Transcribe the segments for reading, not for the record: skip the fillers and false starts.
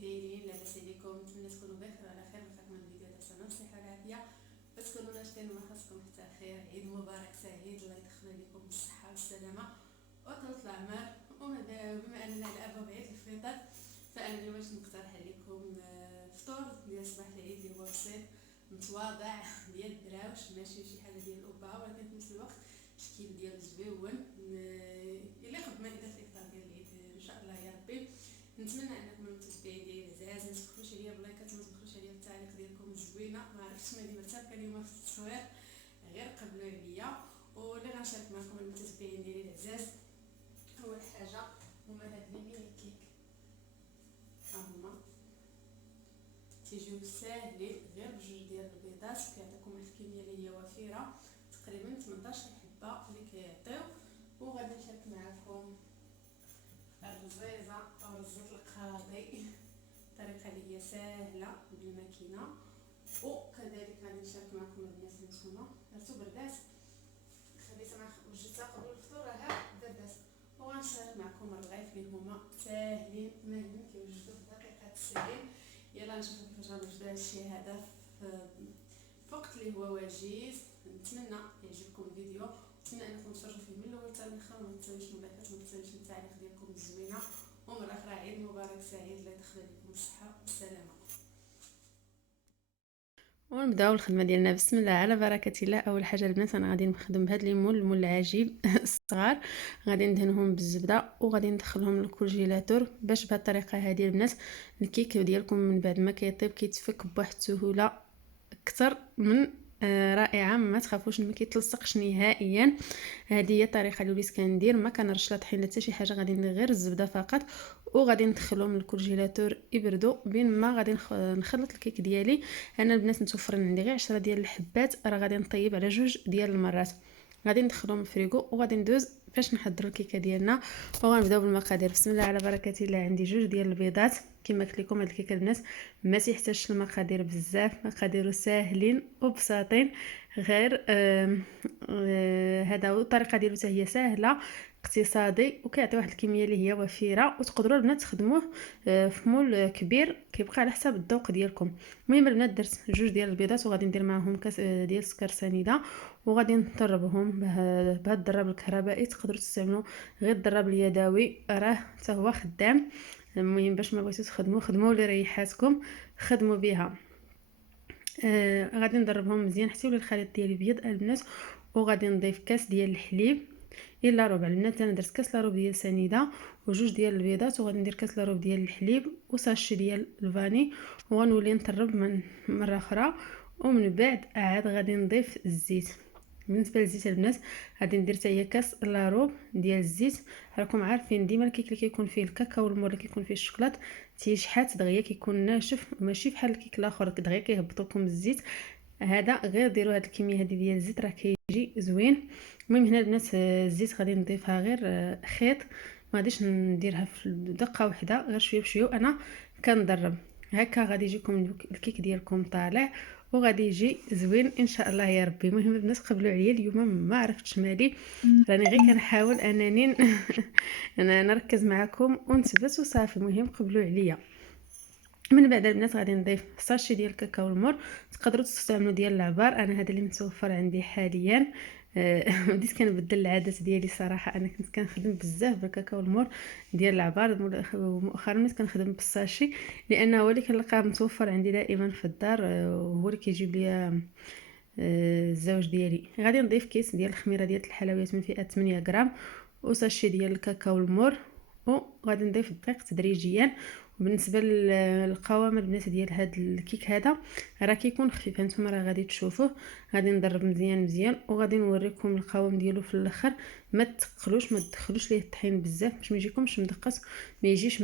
دايرين؟ لاباس عليكم؟ نتمنى تكونوا بخير على خير. نلقاكم هاد الفيديو تاع سنه الصحه والعافيه. تكونوا ناشطين وما خاصكم حتى خير. عيد مبارك سعيد، الله يدخل عليكم بالصحه والسلامه وطول العمر. بما اننا على ابواب عيد الفطر، فانا اليوم باش نقترح عليكم فطور ديال صباح العيد اللي هو بسيط متواضع ديال الدراوش، ماشي شي حاجه ديال الابهه، ولكن في نفس الوقت شكل ديال الزويون يليق بمائده الافطار ديال العيد ان شاء الله يا ربي. نتمنى انكم المتتبعين ديالي العزاز ما تبخلوش عليا بلايكات، ما تبخلوش عليا بالتعليق ديالكم الزوينه. ما عرفتش ما ديما تابقه اليوم في التصوير، غير قبلوا عليا. واللي غنشارك معكم المتتبعين ديالي العزاز، اول حاجه هما هاد لي ميني كيك. هما تيجيو ساهلين، غير بجوج ديال البيضات كيعطيكم واحد الكميه اللي هي وفيره، تقريبا 18 حبه اللي كيعطيو. وغادي نشارك معكم الرزيزه او رزه القاضي، الطريقه اللي هي ساهله بالماكينه. وكذلك غادي نشارك معكم البنات نتوما درتو بردات، خليتها مع وجدتها قبل الفطور راه بردات. وغنشارك معكم الرغيف اللي هما ساهلين ماهلين كيوجدوا في دقيقه 90. يلا نشوفوا كيفاش غنوجدوا هادشي هذا في وقت اللي هو وجيز. نتمنى يعجبكم الفيديو، نتمنى انكم تفرجوا فيه من الاول حتى الاخر، وما تنساوش اللايكات، ما تنساوش التعليق ديالكم الزوينه. ومره اخرى عيد مبارك سعيد، الله يدخل عليكم بالصحه والسلامه. ونبداو الخدمه ديالنا بسم الله على بركه الله. اول حاجه البنات انا غادي نخدم بهاد المول العجيب الصغار، غادي ندهنهم بالزبده وغادي ندخلهم للكونجيلاتور باش بهاد الطريقه هذه البنات الكيك ديالكم من بعد ما كيطيب كيتفك بواحد السهوله اكثر من رائعه. ما تخافوش ما كيتلصقش نهائيا. هذه هي الطريقه اللي وليت كندير، ما كنرش لا طحين لا حتى شي حاجه، غادي ندير غير الزبده فقط وغادي ندخلهم للكونجيلاتور يبردوا. بين ما غادي نخلط الكيك ديالي، انا البنات متوفرين عندي غير 10 ديال الحبات، راه غادي نطيب على جوج ديال المرات. غادي ندخلهم الفريغو وغادي ندوز باش نحضروا الكيكه ديالنا. وغنبداو بالمقادير بسم الله على بركه الله. عندي جوج ديال البيضات كما قلت لكم. هاد الكيكه البنات ما تيحتاجش المقادير بزاف، مقادير ساهلين وبساطين، غير هذا هو. الطريقه ديالو حتى هي سهله اقتصادي وكيعطي واحد الكميه اللي هي وفيره، وتقدروا البنات تخدموه في مول كبير كيبقى على حسب الذوق ديالكم. المهم البنات درت جوج ديال البيضات وغادي ندير معاهم كاس ديال السكر سنيده، وغادي نضربهم بهذا الضراب الكهربائي. تقدروا تستعملوا غير الضراب اليدوي، راه حتى هو خدام. المهم باش ما بغيتوش خدموا اللي ريحاتكم خدموا بها. غادي نضربهم مزيان حتى يولي الخليط ديالي بيض البنات. وغادي نضيف كاس ديال الحليب الا ربع. البنات انا درت كاس لا ربع ديال سنيده وجوج ديال البيضات، وغادي ندير كاس لا ربع ديال الحليب وساشي ديال الفاني، وغنولي نطرب من مره اخرى. ومن بعد عاد غادي نضيف الزيت. بالنسبه للزيت البنات غادي ندير حتى هي كاس لا ربع ديال الزيت. راكم عارفين ديما الكيك اللي كيكون فيه الكاكاو والمور اللي كيكون فيه الشوكولات تيشحات دغيا، كيكون ناشف ماشي بحال الكيك الاخر دغيا كيهبطوا لكم الزيت. هذا غير ديروا هاد الكميه هذه ديال الزيت راه كيجي زوين. المهم هنا البنات الزيت غادي نضيفها غير خيط، ما غاديش نديرها في دقه واحده، غير شويه بشويه وانا كنضرب. هكا غادي يجيكم الكيك ديالكم طالع وغادي يجي زوين ان شاء الله يا ربي. المهم البنات قبلوا عليا اليوم، ما عرفتش مالي، راني غير كنحاول انني انا نركز معكم ونثبت وصافي. المهم قبلوا عليا. من بعد البنات غادي نضيف ساشي ديال الكاكاو المور، تقدروا تستعملوا ديال العبار، انا هذا اللي متوفر عندي حاليا. بديت كنبدل العادات ديالي صراحه، انا كنت كنخدم بزاف بالكاكاو المور ديال العبار، مؤخرا بديت كنخدم بالساشي لانه هو اللي كنلقاه متوفر عندي دائما في الدار، وهو اللي كيجيب لي الزوج ديالي. غادي نضيف كيس ديال الخميره ديال الحلويات من فئه 8 غرام وساشي ديال الكاكاو المور، وغادي نضيف الدقيق تدريجيا. وبالنسبه للقوام البنات ديال هذا الكيك هذا راه كيكون خفيف، هانتوما راه غادي تشوفوه. غادي نضرب مزيان مزيان وغادي نوريكم القوام ديالو في الاخر. ما تقلوش، ما تدخلوش ليه الطحين بزاف باش ما يجيكمش مدقس، ما يجيش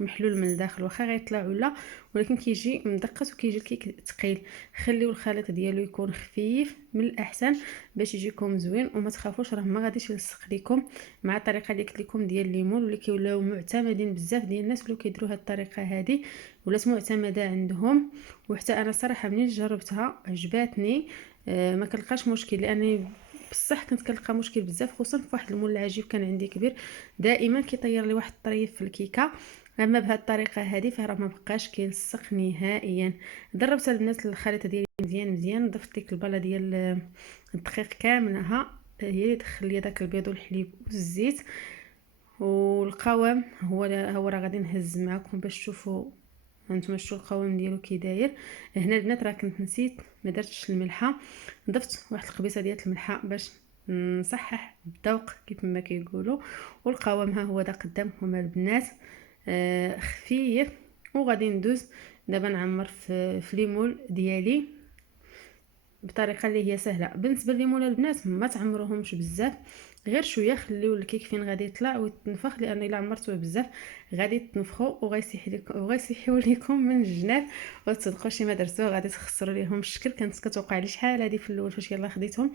محلول من الداخل، واخا غيطلع ولا ولكن كيجي مدقس وكيجي الكيك ثقيل. خليو الخليط ديالو يكون خفيف من الاحسن باش يجيكم زوين، وما تخافوش راه ما غاديش يلصق لكم مع الطريقه اللي قلت لكم ديال الليمون، واللي كيولاو معتمدين بزاف ديال الناس ولاو كيديروا هذه الطريقه هذه ولات معتمده عندهم. وحتى انا صراحه منين جربتها عجباتني. ما كنلقاش مشكل، لاني بصح كنت كنلقى مشكل بزاف، خصوصا في واحد المول العجيب كان عندي كبير دائما كيطير لي واحد الطريف في الكيكه. اما بهذه الطريقه هذه فراه ما بقاش كيلصق نهائيا. دربت البنات الخليطه ديالي مزيان مزيان، ضفت ديك البله ديال الدقيق كاملها، هي اللي دخل لي داك البيض والحليب والزيت. والقوام هو راه غادي نهز معكم باش تشوفوا هانتوما شتو القوام ديالو كي داير. هنا البنات راه كنت نسيت ما درتش الملحه، ضفت واحد القبيصه ديال الملحه باش نصحح الذوق كيف ما كيقولوا. والقوام ها هو دا قدامكم البنات، خفيف. وغادي ندوز دابا نعمر في ليمول ديالي بطريقه اللي هي سهله. بالنسبه لليمون البنات ما تعمروهمش بزاف، غير شويه خليو الكيك فين غادي يطلع ويتنفخ، لان الا عمرتوه بزاف غادي تنفخوا وغيسيحيو لكم من الجناب. وتصدقوا شي ما درتوه غادي تخسروا ليهم الشكل. كانت كتوقع لي شحال هذه في الاول فاش يلا خديتهم،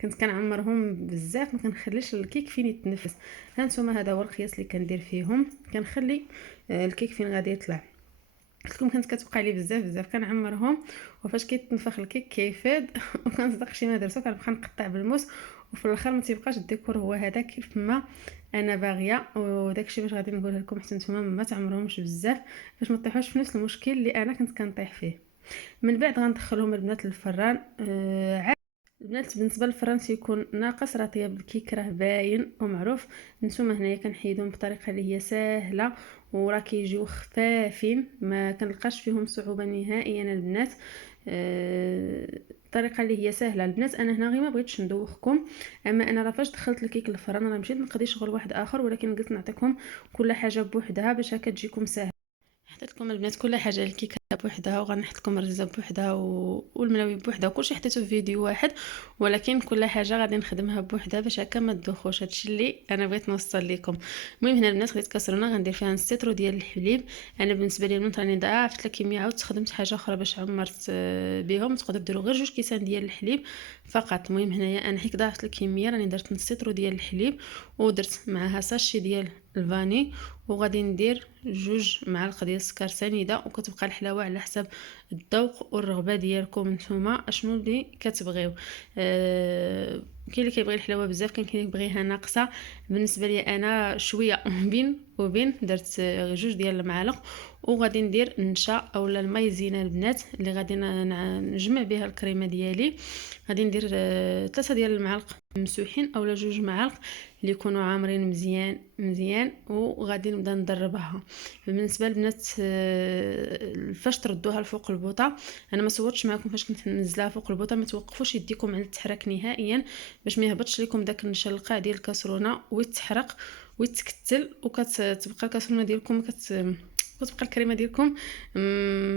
كنت كنعمرهم بزاف ما كنخليش الكيك فين يتنفس. هانتوما هذا هو القياس اللي كندير فيهم، كنخلي الكيك فين غادي يطلع. قلت لكم كانت كتوقع لي بزاف بزاف كنعمرهم، وفاش كيتنفخ الكيك كيفيض وكنصدق شي ما درتو كنبقى نقطع بالموس، وفي الاخر ما تيبقاش الديكور هو هذا كيف ما انا باغيه. وداكشي باش غادي نقول لكم حتى نتوما ما تعمروهمش بزاف باش ما تطيحوش في نفس المشكل اللي انا كنت كنطيح فيه. من بعد غندخلهم البنات للفران. البنات بالنسبه للفران تيكون ناقص، راه طياب الكيك راه باين ومعروف. نتوما هنايا كنحيدهم بطريقه اللي هي سهله، وراه كيجيو خفافين ما كنلقاش فيهم صعوبه نهائيا البنات. الطريقه اللي هي سهله البنات. انا هنا غير ما بغيتش ندوخكم، اما انا راه فاش دخلت الكيك للفران راه مشيت نقضي شغل واحد اخر، ولكن قلت نعطيكم كل حاجه بوحدها باش هكا تجيكم سهله. حطيت لكم البنات كل حاجه الكيكه بوحدها، وغنحط لكم الرزه بوحدها والملاوي بوحدها، وكلشي حطيته في فيديو واحد، ولكن كل حاجه غادي نخدمها بوحدها باش هكا ما تدوخوش. هادشي اللي انا بغيت نوصل لكم. المهم هنا البنات خديت كاسرونه غندير فيها نص لتر ديال الحليب. انا بالنسبه لي البنات راني ضاعفت الكميه، عاودت استخدمت حاجه اخرى باش عمرت بهم. تقدروا ديروا غير 2 كيسان ديال الحليب فقط. المهم هنايا انا حيت ضاعفت الكميه راني درت نص لتر ديال الحليب، ودرت معها ساشي ديال الفاني، وغادي ندير 2 معالق ديال السكر سنيده. وكتبقى الحلاوه على حسب الذوق والرغبه ديالكم نتوما اشنو اللي كتبغيو. كاين اللي كيبغي الحلاوه بزاف، كاين اللي كيبغيها ناقصه. بالنسبه لي انا شويه بين وبين، درت 2 ديال المعالق. وغادي ندير النشا اولا المايزينا البنات اللي غادي نجمع بها الكريمه ديالي. غادي ندير 3 ديال المعالق ممسوحين اولا 2 معالق اللي يكونوا عامرين مزيان مزيان، وغادي نبدا ندربها. بالنسبه للبنات فاش تردوها لفوق البوطه، انا ما صورتش معكم فاش كنت ننزلها فوق البوطه. ما توقفوش يديكم على التحرك نهائيا باش ما يهبطش لكم داك النشا القاع ديال الكاسرونه ويتحرق ويتكتل، وكتبقى الكاسرونه ديالكم كتبقى الكريمه ديالكم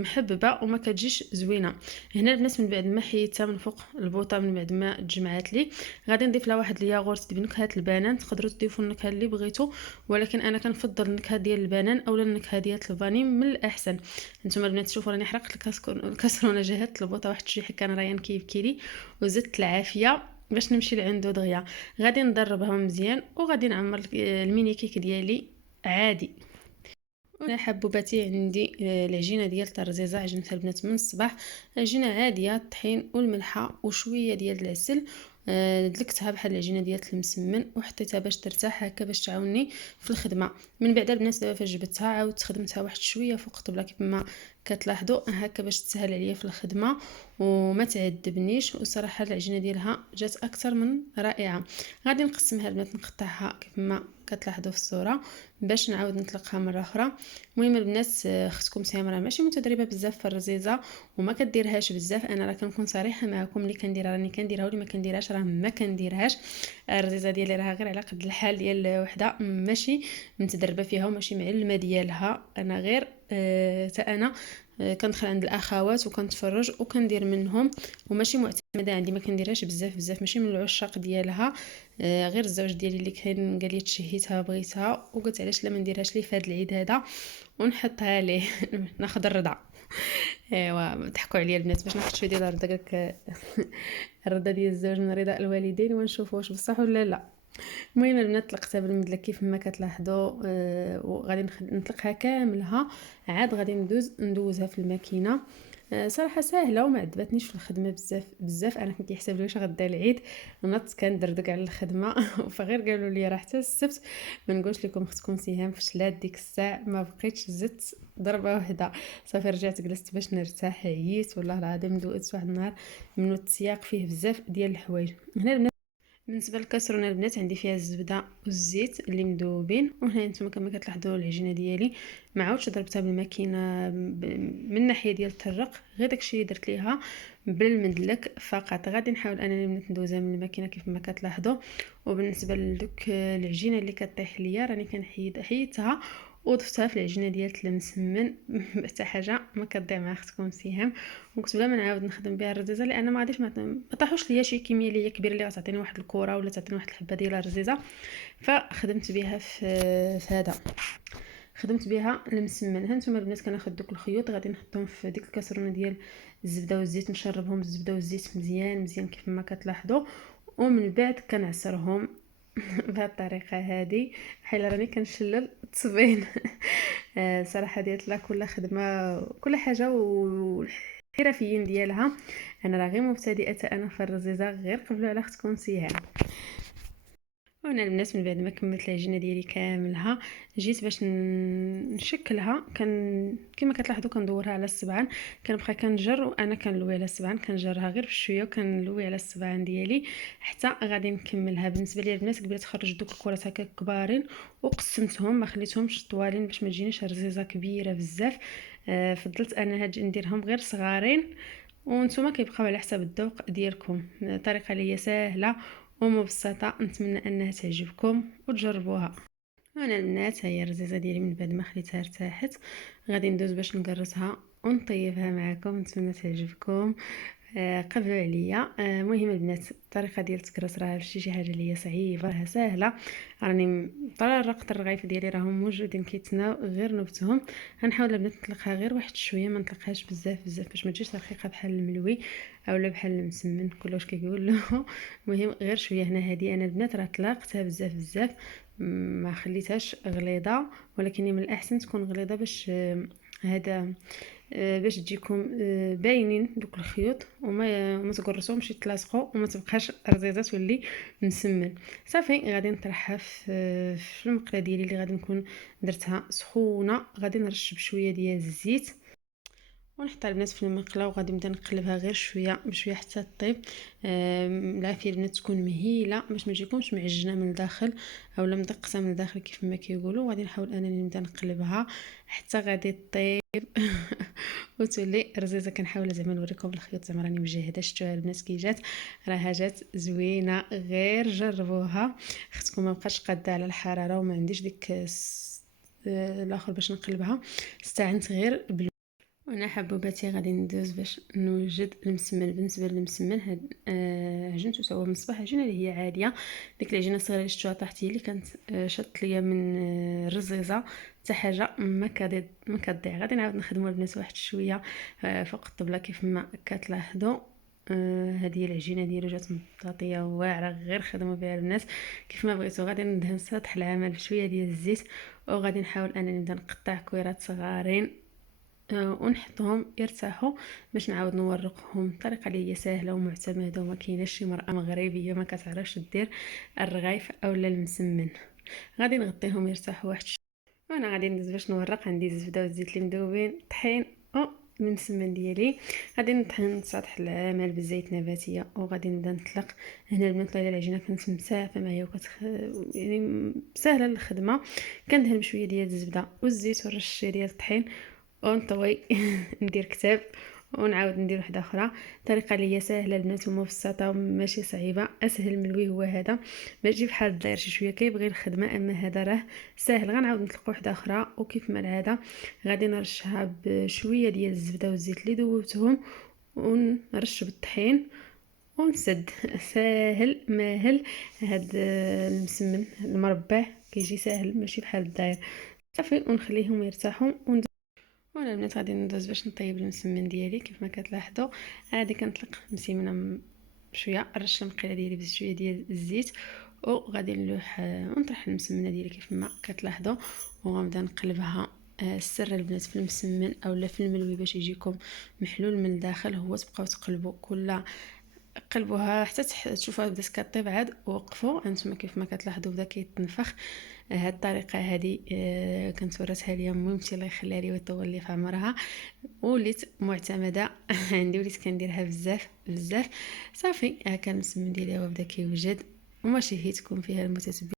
محببه وما كتجيش زوينه. هنا البنات من بعد ما حيدتها من فوق البوطه، من بعد ما تجمعات لي، غادي نضيف لها واحد الياغورت بنكهه البنان. تقدروا تضيفوا النكهه اللي بغيتوا، ولكن انا كنفضل النكهه ديال البنان اولا النكهه ديال الفاني من الاحسن. نتوما البنات شوفوا راني حرقت الكاسرونه جهدت البوطه واحد شويه كان ريان كيبكي لي، وزدت العافيه باش نمشي لعندو دغيا. غادي ندربها مزيان وغادي نعمر الميني كيك ديالي عادي. انا حبوباتي عندي العجينه ديال الرزيزه عجنتها البنات من الصباح، عجينه عاديه، الطحين والملحه وشويه ديال العسل. دلكتها بحال العجينه ديال المسمن وحطيتها باش ترتاح هكا باش تعاوني في الخدمه. من بعد البنات دابا فاش جبتها عاودت خدمتها واحد شويه فوق الطبله كيف ما كتلاحظوا هكا باش تسهل عليا في الخدمه وما تعذبنيش. وصراحه العجينه ديالها جات اكثر من رائعه. غادي نقسمها البنات نقطعها كيف ما كتلاحظوا في الصوره باش نعاود نطلقها مره اخرى. المهم البنات اختكم سهام راه ماشي متدربه بزاف في الرزيزه وما كديرهاش بزاف. انا راه كنكون صريحه معكم، اللي كنديرها راني كنديرها واللي ما كنديرهاش راه ما كنديرهاش. الرزيزه ديالي راه غير على قد الحال ديال وحده ماشي متدربه فيها وماشي معلمه ديالها. انا غير انا كندخل عند الاخوات وكنتفرج وكندير منهم، وماشي معتمده عندي، ما كنديرهاش بزاف بزاف، ماشي من العشاق ديالها. غير الزوج ديالي اللي كان قال لي تشهيتها بغيتها وقلت علاش لا ما نديرهاش ليه في هذا العيد هذا ونحطها ليه ناخذ الرضا. ايوا ضحكوا عليا البنات باش ناخذ شويه ديال الرضا، قالك الرضا ديال الزوج من رضا الوالدين ونشوفوا واش بصح ولا لا. المهم البنات طلقتها بالمدله كيف ما كتلاحظوا. وغادي نطلقها كاملها، عاد غادي ندوزها في الماكينه صراحة ساهلة وما عذبتنيش في الخدمة بزاف بزاف. انا كنت كيحسب لي واش غدا العيد، نط كندردك على الخدمة فغير قالوا لي راه حتى السبت. ما نقولش لكم اختكم سهام فشلات ديك الساعة، ما بقيتش زدت ضربة واحدة. صافي رجعت جلست باش نرتاح، عييت والله العظيم. دوقت واحد النهار من السياق فيه بزاف ديال الحوايج. هنا بالنسبه للكاسرونه البنات عندي فيها الزبده والزيت اللي مذوبين، وهنا نتوما كما كتلاحظوا العجينه ديالي ما عاودش ضربتها بالماكينه من الناحيه ديال الترق، غير داكشي اللي درت ليها بالمدلك فقط. غادي نحاول انني ندوزها من الماكينه كيف ما كتلاحظوا. وبالنسبه لدوك العجينه اللي كطيح ليا راني حيدتها وضفتها في العجينه ديال المسمن حتى حاجه ما كتضيع مع اختكم سهام. وقلت بلا ما نعاود نخدم بها الرزيزه، لان ما غاديش ما طاحوش ليا شي كميه ليا كبيره اللي غتعطيني واحد الكره ولا تعطيني واحد الحبه ديال الرزيزه. فخدمت بها في هذا، خدمت بها المسمن. هانتوما البنات كناخذ دوك الخيوط غادي نحطهم في ديك الكاسرونه ديال الزبده والزيت، نشربهم بالزبده والزيت مزيان مزيان كيف ما كتلاحظوا. ومن بعد كنعصرهم بهذه الطريقه هذه بحال راني كنشلل التصبين. صراحه ديت لا كل خدمه كل حاجه والحرفيين ديالها. انا راه غير مبتدئه انا في الرزيزه، غير قبلوا على اختكم سيها. وانا البنات من بعد ما كملت العجينه ديالي كاملها جيت باش نشكلها. كما كتلاحظوا كندورها على السبعان، كنبقى كنجر وانا كنلوي على السبعان، كنجرها غير بشويه وكنلوي على السبعان ديالي حتى غادي نكملها. بالنسبه لي البنات قبل تخرج دوك الكرات هكا كبارين وقسمتهم، ما خليتهمش طوالين باش ما تجينيش رزيزه كبيره بزاف. فضلت انا هاد نديرهم غير صغارين، وانتم كيبقاو على حسب الذوق ديالكم. طريقه ليا سهله ومبسطه، نتمنى انها تعجبكم وتجربوها. انا البنات هي الرزيزه ديالي من بعد ما خليتها ارتاحت غادي ندوز باش نقرصها ونطيبها معكم، نتمنى تعجبكم. قبلوا عليا. مهم البنات الطريقه ديال التكرس راه شي حاجه اللي هي صعيبه، راه سهله. راني طرقت الرغيف ديالي راهم موجودين كيتسناو غير نبتهم. غنحاول البنات نطلقها غير واحد شويه، ما نطلقهاش بزاف بزاف باش ما تجيش رقيقه بحال الملوي اولا بحال المسمن كلش كيقول له. المهم غير شويه. هنا هذه انا البنات راه طلقتها بزاف بزاف، ما خليتهاش غليظه، ولكن من الاحسن تكون غليظه باش هذا باش تجيكم باينين دوك الخيوط وما تقرصوهمش يتلاصقوا وما تبقاش رزيزه تولي مسمن. صافي غادي نطرحها في المقله ديالي اللي غادي نكون درتها سخونه. غادي نرش بشويه ديال الزيت ونحطها البنات في المقله وغادي نبدا نقلبها غير شويه بشويه حتى طيب. العافيه البنات تكون مهيله باش ما تجيكمش معجنه من الداخل اولا مدقسه من الداخل كيف ما كيقولوا. غادي نحاول انني نبدا نقلبها حتى غادي طيب وتولي رزيزه. كنحاول زعما نوريكم الخيوط زعما راني مجهده. شفتوها البنات كي جات، راها جات زوينه، غير جربوها. اختكم ما بقاش قاده على الحراره وما عنديش ديك الاخر باش نقلبها، استعنت غير وانا حبوباتي. غادي ندوز باش نوجد المسمن. بالنسبه للمسمن هاد عجنته سوا من الصباح، عجينه اللي هي عاديه، ديك العجينه الصغيره اللي شفتوها طاحت لي اللي كانت شط ليا من الرزيزه حتى حاجه ما كتضيع. غادي نعاود نخدموا البنات واحد شويه فوق الطبله كيف ما كتلاحظوا. هذه العجينه ديالو جات مطاطيه واعره، غير خدموا بها البنات كيف ما بغيتوا. غادي ندهن سطح العمل بشويه ديال الزيت وغادي نحاول انني نبدا نقطع كويرات صغارين ونحطهم يرتاحوا باش نعاود نورقهم. الطريقه اللي هي سهله ومعتمده وما كايناش شي مرأة مغربيه ما كتعرفش دير الرغيف اولا المسمن. غادي نغطيهم يرتاحوا واحد وانا غادي ندوز باش نورق. عندي الزبده والزيت اللي مذوبين، طحين المسمن ديالي. غادي نطحن سطح العمل بالزيت نباتيه وغادي نبدا نطلق. هنا البنات العجينه كانت مسافه معايا يعني سهله الخدمه. كندهن بشويه ديال الزبده والزيت ورشه ديال الطحين ونطوي ندير كتاب ونعاود ندير واحده اخرى. الطريقه اللي هي سهله البنات ومبسطه وماشي صعيبه. اسهل ملوي هو هذا، ماشي بحال الداير شي شويه كيبغي الخدمه، اما هذا راه ساهل. غنعاود نطلق واحده اخرى وكيف ما العاده غادي نرشها بشويه ديال الزبده والزيت اللي ذوبتهم ونرش بالطحين ونسد. ساهل ماهل هاد المسمن المربع كيجي ساهل ماشي بحال الداير. صافي ونخليهم يرتاحوا وانا البنات غادي ندوز باش نطيب المسمن ديالي. كيف ما كتلاحظوا عادي كنطلق مسيمنه بشويه، نرش المقيله ديالي بشويه ديال الزيت وغادي نلوح ونطرح المسمنه ديالي كيف ما كتلاحظوا وغنبدا نقلبها السر البنات في المسمن اولا في الملوي باش يجيكم محلول من الداخل هو تبقاو تقلبوا كل قلبوها حتى تشوفوها بدات كطيب، عاد وقفوا انتما كيف ما كتلاحظوا بدا كيتنفخ. هاد الطريقه هذه كنت وراتها ليا مامتي الله يخليها لي ويطول لي في عمرها، وليت معتمده عندي، وليت كنديرها بزاف بزاف. صافي كان المسمن ديالي هو بدا كيوجد، وما شهيتكم فيها المتتبعين.